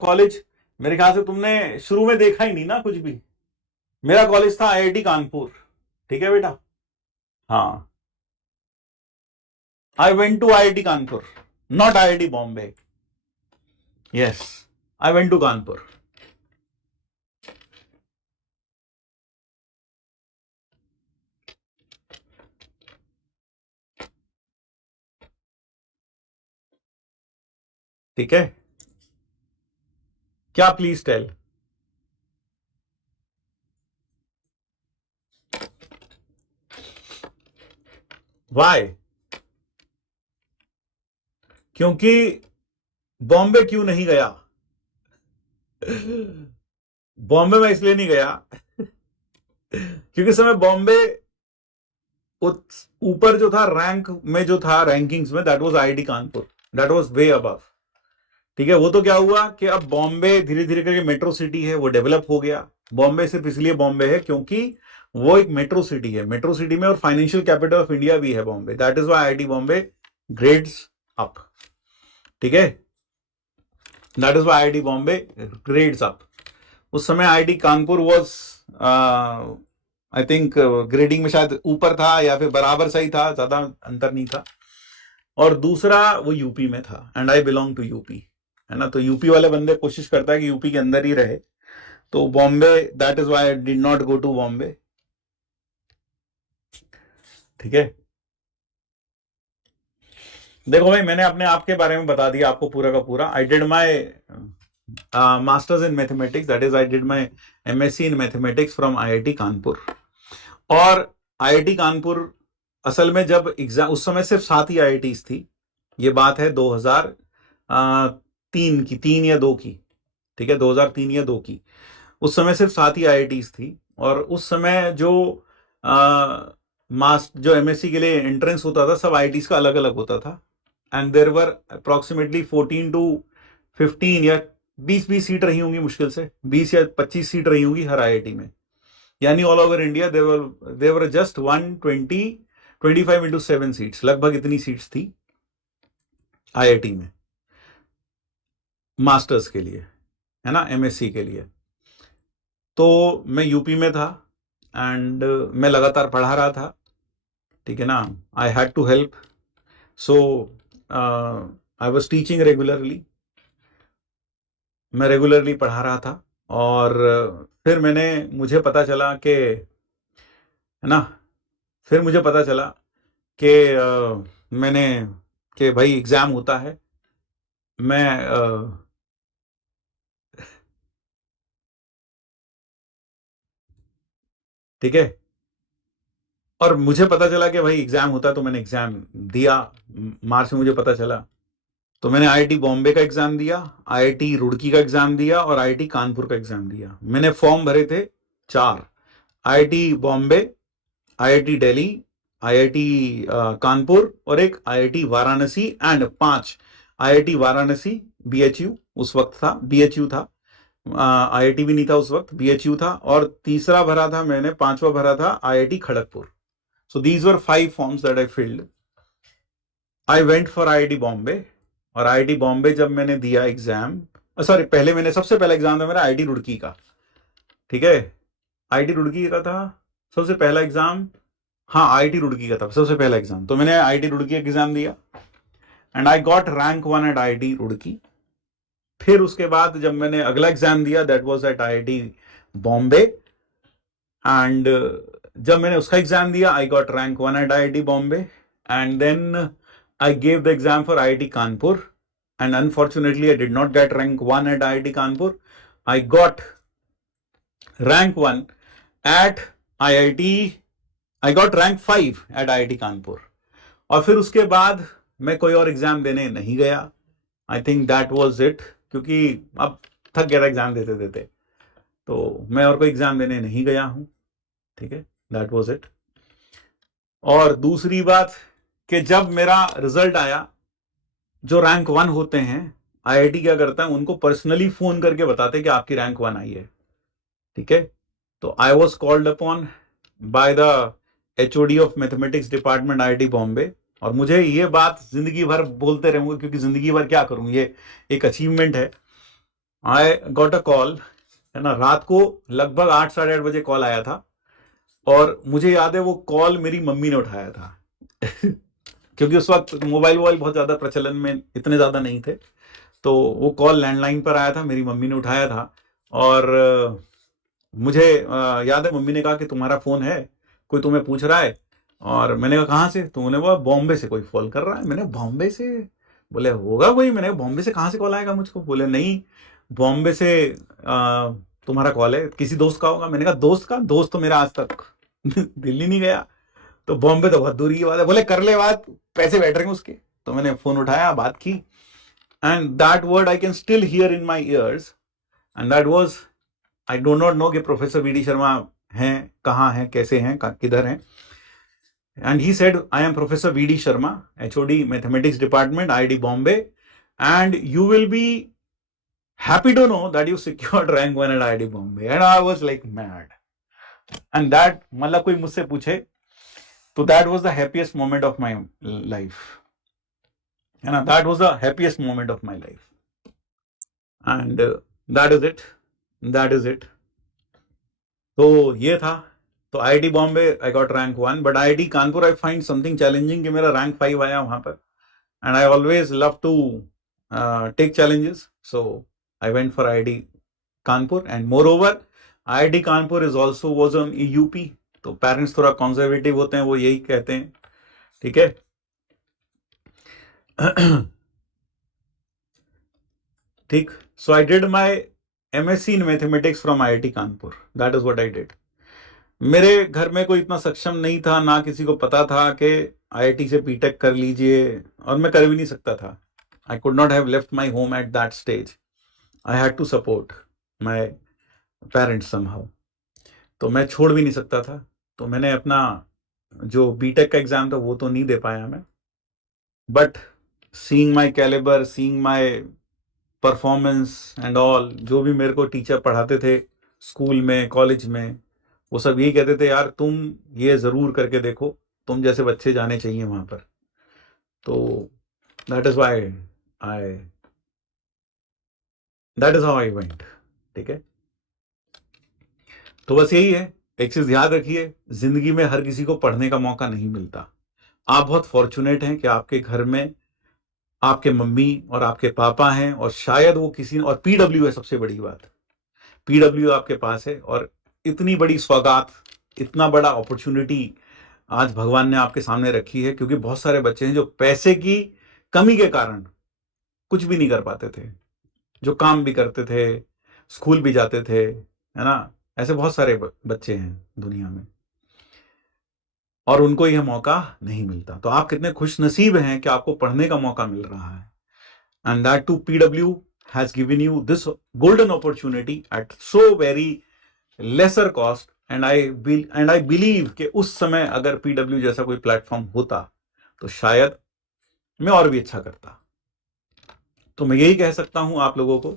College मेरे ख्याल से तुमने शुरू में देखा ही नहीं ना कुछ भी। मेरा कॉलेज था आईआईटी कानपुर। ठीक है बेटा। हाँ, I went to IIT Kanpur, not IIT Bombay. Yes, I went to Kanpur. ठीक है, क्या प्लीज टेल। वाई? क्योंकि बॉम्बे क्यों नहीं गया? बॉम्बे में इसलिए नहीं गया क्योंकि समय बॉम्बे ऊपर जो था रैंक में, जो था रैंकिंग्स में, that was IIT Kanpur, that was way above. ठीक है, वो तो क्या हुआ कि अब बॉम्बे धीरे धीरे करके मेट्रो सिटी है, वो डेवलप हो गया। बॉम्बे सिर्फ इसलिए बॉम्बे है क्योंकि वो एक मेट्रो सिटी है, मेट्रो सिटी में, और फाइनेंशियल कैपिटल ऑफ इंडिया भी है Bombay. That is why IIT Bombay grades up. ठीक है, that is why IIT Bombay grades up. उस समय IIT Kanpur was, I think, grading में शायद ऊपर था या फिर बराबर सही था, ज्यादा अंतर नहीं था। और दूसरा वो यूपी में था, and I belong to UP, है ना। तो यूपी वाले बंदे कोशिश करता है कि यूपी के अंदर ही रहे। तो Bombay, that is why I did not go to Bombay. ठीक है, देखो भाई, मैंने अपने आप के बारे में बता दिया आपको पूरा का पूरा। I did my masters in mathematics, that is I did my MSc in mathematics from IIT Kanpur. और आईआईटी कानपुर असल में जब एग्जाम, उस समय सिर्फ 7 ही आईआईटीज थी। ये बात है 2003 की, 3 या 2 की। ठीक है, 2003 या 2 की। उस समय सिर्फ 7 ही आईआईटीज थी। और उस समय जो जो एमएससी के लिए एंट्रेंस होता था, सब आईआईटीज का अलग अलग होता था। And there were approximately 14 to 15 या 20 सीट रही होंगी, मुश्किल से 20 या 25 सीट रही होंगी हर आईआईटी में। यानी ऑल ओवर इंडिया देवर जस्ट 125 इंटू 7 सीट्स, लगभग इतनी सीट्स थी आईआईटी में मास्टर्स के लिए, है ना, एमएससी के लिए। तो मैं यूपी में था, एंड मैं लगातार पढ़ा रहा था। ठीक है ना, I had to help, so I was teaching regularly. मैं रेगुलरली पढ़ा रहा था। और फिर मुझे पता चला कि, है ना, फिर मुझे पता चला कि मैंने, कि भाई एग्जाम होता है। मैं ठीक है, और मुझे पता चला कि भाई एग्जाम होता है, तो मैंने एग्जाम दिया। मार्च में मुझे पता चला, तो मैंने आईआईटी बॉम्बे का एग्जाम दिया, आईआईटी रुड़की का एग्जाम दिया, और आईआईटी कानपुर का एग्जाम दिया। मैंने फॉर्म भरे थे 4, IIT Bombay, IIT Delhi, IIT Kanpur, और एक IIT Varanasi, and 5 IIT Varanasi BHU, उस वक्त था बीएचयू था, आईआईटी भी नहीं था उस वक्त, बीएचयू था। और तीसरा भरा था मैंने, 5वां भरा था IIT Kharagpur. So these were 5 forms that I field. I went for IIT Bombay. और आईआईटी बॉम्बे जब मैंने दिया एग्जाम, सॉरी, सबसे पहला एग्जाम था मेरा आईआईटी रुड़की का। ठीक है, आईआईटी रुड़की का था सबसे पहला एग्जाम। हाँ, आईआईटी रुड़की का था सबसे पहला एग्जाम। तो मैंने आईआईटी रुड़की का एग्जाम दिया, and I got rank 1 at IIT Roorkee. फिर उसके बाद जब मैंने अगला एग्जाम दिया, that was at IIT Bombay, and जब मैंने उसका एग्जाम दिया, I got rank 1 at IIT Bombay. And then I gave the exam for IIT Kanpur, and unfortunately I did not get rank 1 at IIT Kanpur. I got rank 1 at IIT, I got rank 5 at IIT Kanpur. और फिर उसके बाद मैं कोई और exam देने नहीं गया। आई थिंक दैट वाज इट, क्योंकि अब थक गया था एग्जाम देते देते, तो मैं और कोई एग्जाम देने नहीं गया हूं। ठीक है, दैट वाज इट। और दूसरी बात कि जब मेरा रिजल्ट आया, जो रैंक 1 होते हैं, आईआईटी क्या करता है, उनको पर्सनली फोन करके बताते हैं कि आपकी रैंक 1 आई है। ठीक है, तो I was called upon by the HOD of mathematics department IIT Bombay. और मुझे ये बात जिंदगी भर बोलते रहूंगा, क्योंकि जिंदगी भर क्या करूं, ये एक अचीवमेंट है। आई गॉट अ कॉल, है ना, रात को लगभग 8 साढ़े 8 बजे कॉल आया था, और मुझे याद है वो कॉल मेरी मम्मी ने उठाया था क्योंकि उस वक्त मोबाइल वोबाइल बहुत ज्यादा प्रचलन में इतने ज्यादा नहीं थे, तो वो कॉल लैंडलाइन पर आया था, मेरी मम्मी ने उठाया था। और मुझे याद है मम्मी ने कहा कि तुम्हारा फोन है, कोई तुम्हें पूछ रहा है। और मैंने कहा कहाँ से? तो उन्होंने बोला बॉम्बे से कोई कॉल कर रहा है। मैंने बॉम्बे से? बोले होगा कोई। मैंने कहा बॉम्बे से कहाँ से कॉल आएगा मुझको? बोले नहीं, बॉम्बे से तुम्हारा कॉल है, किसी दोस्त का होगा। मैंने कहा दोस्त का? दोस्त तो मेरा आज तक दिल्ली नहीं गया, तो बॉम्बे तो बहुत दूर की बात है। बोले कर ले बात, पैसे बैठ रहे हैं उसके। तो मैंने फोन उठाया, बात की, and that word I can still here in my years, and that was, I do not know कि प्रोफेसर वी डी शर्मा हैं, कहाँ हैं, कैसे हैं, किधर हैं। And he said I am professor V D Sharma, HOD mathematics department, IIT Bombay, and you will be happy to know that you secured rank 1 at IIT Bombay. And I was like mad. And that, मतलब कोई मुझसे पूछे तो that was the happiest moment of my life. है ना, that was the happiest moment of my life. And that is it. That is it. तो ये था। तो IIT Bombay I got rank 1, but IIT Kanpur I find something challenging कि मेरा rank 5 आया वहां पर, and I always love to take challenges, so I went for IIT Kanpur, and moreover IIT Kanpur is also was on UP, तो parents थोड़ा conservative होते हैं, वो यही कहते हैं, ठीक है। ठीक, so I did my MSc in mathematics from IIT Kanpur, that is what I did. मेरे घर में कोई इतना सक्षम नहीं था, ना किसी को पता था कि IIT से BTech कर लीजिए, और मैं कर भी नहीं सकता था। I could not have left my home at that stage, I had to support my parents somehow, तो मैं छोड़ भी नहीं सकता था। तो मैंने अपना जो BTech का एग्जाम था वो तो नहीं दे पाया मैं, but seeing my calibre, seeing my performance and all, जो भी मेरे को टीचर पढ़ाते थे स्कूल में, कॉलेज में, वो सब यही कहते थे यार तुम ये जरूर करके देखो, तुम जैसे बच्चे जाने चाहिए वहां पर। तो that is why I that is how I went, ठीक है। तो बस यही है, एक चीज याद रखिए, जिंदगी में हर किसी को पढ़ने का मौका नहीं मिलता। आप बहुत फॉर्चुनेट हैं कि आपके घर में आपके मम्मी और आपके पापा हैं, और शायद वो किसी, और PW है सबसे बड़ी बात, PW आपके पास है, और इतनी बड़ी सौगात, इतना बड़ा अपॉर्चुनिटी आज भगवान ने आपके सामने रखी है। क्योंकि बहुत सारे बच्चे हैं जो पैसे की कमी के कारण कुछ भी नहीं कर पाते थे, जो काम भी करते थे, स्कूल भी जाते थे, है ना, ऐसे बहुत सारे बच्चे हैं दुनिया में, और उनको यह मौका नहीं मिलता। तो आप कितने खुश नसीब हैं कि आपको पढ़ने का मौका मिल रहा है, and that too PW has given you this golden opportunity at so very lesser cost, and I believe कि उस समय अगर PW जैसा कोई प्लेटफॉर्म होता तो शायद मैं और भी अच्छा करता। तो मैं यही कह सकता हूं आप लोगों को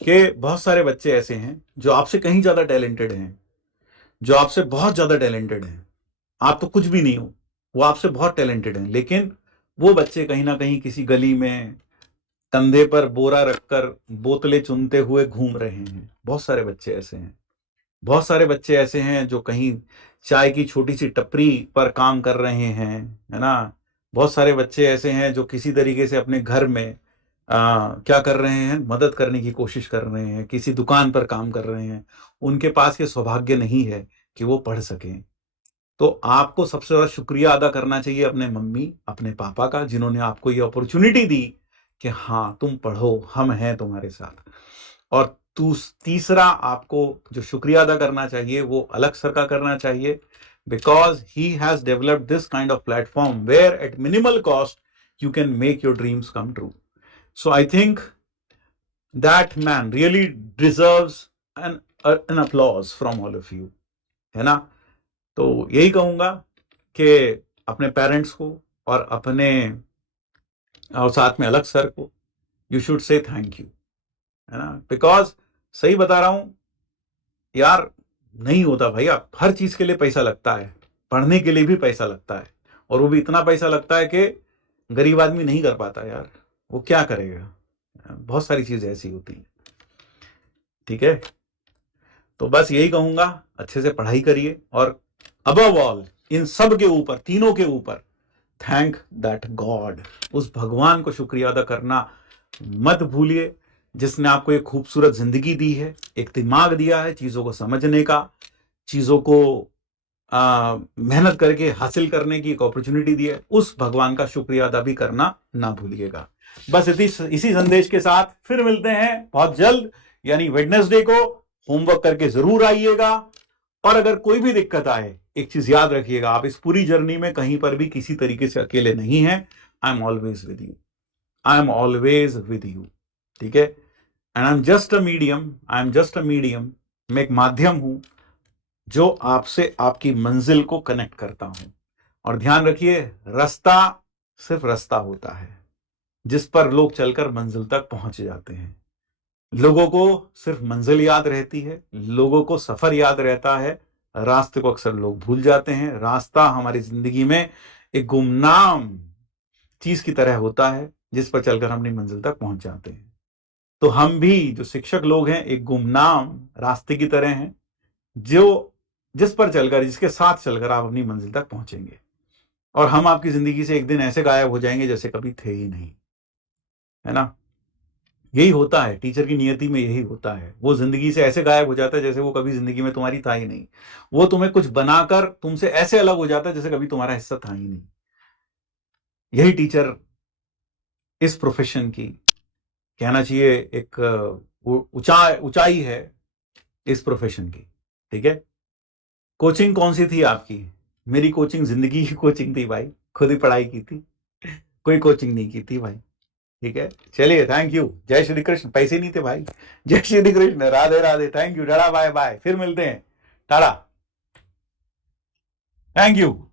कि बहुत सारे बच्चे ऐसे हैं जो आपसे कहीं ज्यादा टैलेंटेड हैं, जो आपसे बहुत ज्यादा टैलेंटेड हैं। आप तो कुछ भी नहीं हो, वो आपसे बहुत टैलेंटेड हैं, लेकिन वो बच्चे कहीं ना कहीं किसी गली में कंधे पर बोरा रखकर बोतलें चुनते हुए घूम रहे हैं। बहुत सारे बच्चे ऐसे हैं, बहुत सारे बच्चे ऐसे हैं जो कहीं चाय की छोटी सी टपरी पर काम कर रहे हैं, है ना। बहुत सारे बच्चे ऐसे हैं जो किसी तरीके से अपने घर में क्या कर रहे हैं, मदद करने की कोशिश कर रहे हैं, किसी दुकान पर काम कर रहे हैं। उनके पास ये सौभाग्य नहीं है कि वो पढ़ सकें। तो आपको सबसे ज्यादा शुक्रिया अदा करना चाहिए अपने मम्मी, अपने पापा का, जिन्होंने आपको ये अपॉर्चुनिटी दी कि हाँ तुम पढ़ो, हम हैं तुम्हारे साथ। और तीसरा आपको जो शुक्रिया अदा करना चाहिए वो अलग सर का करना चाहिए, because he has developed this kind of platform where at minimal cost you can make your dreams come true. So I think that man really deserves an applause from all of you, है ना। तो यही कहूंगा कि अपने parents को और अपने और साथ में अलग सर को you should say thank you, है ना। बिकॉज सही बता रहा हूं यार, नहीं होता भैया, हर चीज के लिए पैसा लगता है, पढ़ने के लिए भी पैसा लगता है, और वो भी इतना पैसा लगता है कि गरीब आदमी नहीं कर पाता यार, वो क्या करेगा। बहुत सारी चीजें ऐसी होती हैं। ठीक है, तो बस यही कहूंगा, अच्छे से पढ़ाई करिए, और अबव ऑल इन सब के ऊपर, तीनों के ऊपर, थैंक दैट गॉड, उस भगवान को शुक्रिया अदा करना मत भूलिए, जिसने आपको एक खूबसूरत जिंदगी दी है, एक दिमाग दिया है चीजों को समझने का, चीजों को मेहनत करके हासिल करने की एक अपॉर्चुनिटी दी है। उस भगवान का शुक्रिया अदा भी करना ना भूलिएगा। बस इसी संदेश के साथ फिर मिलते हैं बहुत जल्द, यानी वेडनेसडे को। होमवर्क करके जरूर आइएगा, और अगर कोई भी दिक्कत आए, एक चीज याद रखिएगा, आप इस पूरी जर्नी में कहीं पर भी किसी तरीके से अकेले नहीं हैं। I am always with you, I am always with you, ठीक है। And I am just a medium, I am just a medium, मैं एक माध्यम हूं जो आपसे आपकी मंजिल को कनेक्ट करता हूं। और ध्यान रखिए, रास्ता सिर्फ रास्ता होता है जिस पर लोग चलकर मंजिल तक पहुंच जाते हैं। लोगों को सिर्फ मंजिल याद रहती है, लोगों को सफर याद रहता है, रास्ते को अक्सर लोग भूल जाते हैं। रास्ता हमारी जिंदगी में एक गुमनाम चीज की तरह होता है जिस पर चलकर हम अपनी मंजिल तक पहुंच जाते हैं। तो हम भी जो शिक्षक लोग हैं, एक गुमनाम रास्ते की तरह हैं, जिस पर चलकर, जिसके साथ चलकर आप अपनी मंजिल तक पहुंचेंगे, और हम आपकी जिंदगी से एक दिन ऐसे गायब हो जाएंगे जैसे कभी थे ही नहीं, है ना। यही होता है, टीचर की नियति में यही होता है। वो जिंदगी से ऐसे गायब हो जाता है जैसे वो कभी जिंदगी में तुम्हारी था ही नहीं। वो तुम्हें कुछ बनाकर तुमसे ऐसे अलग हो जाता है जैसे कभी तुम्हारा हिस्सा था ही नहीं। यही टीचर इस प्रोफेशन की, कहना चाहिए, एक ऊंचाई है इस प्रोफेशन की, ठीक है। कोचिंग कौन सी थी आपकी? मेरी कोचिंग जिंदगी की कोचिंग थी भाई, खुद ही पढ़ाई की थी, कोई कोचिंग नहीं की थी भाई, ठीक है। चलिए, थैंक यू, जय श्री कृष्ण। पैसे नहीं थे भाई, जय Shri Krishna, Radhe Radhe, thank you, tata bye bye, फिर मिलते हैं, टाटा, थैंक यू।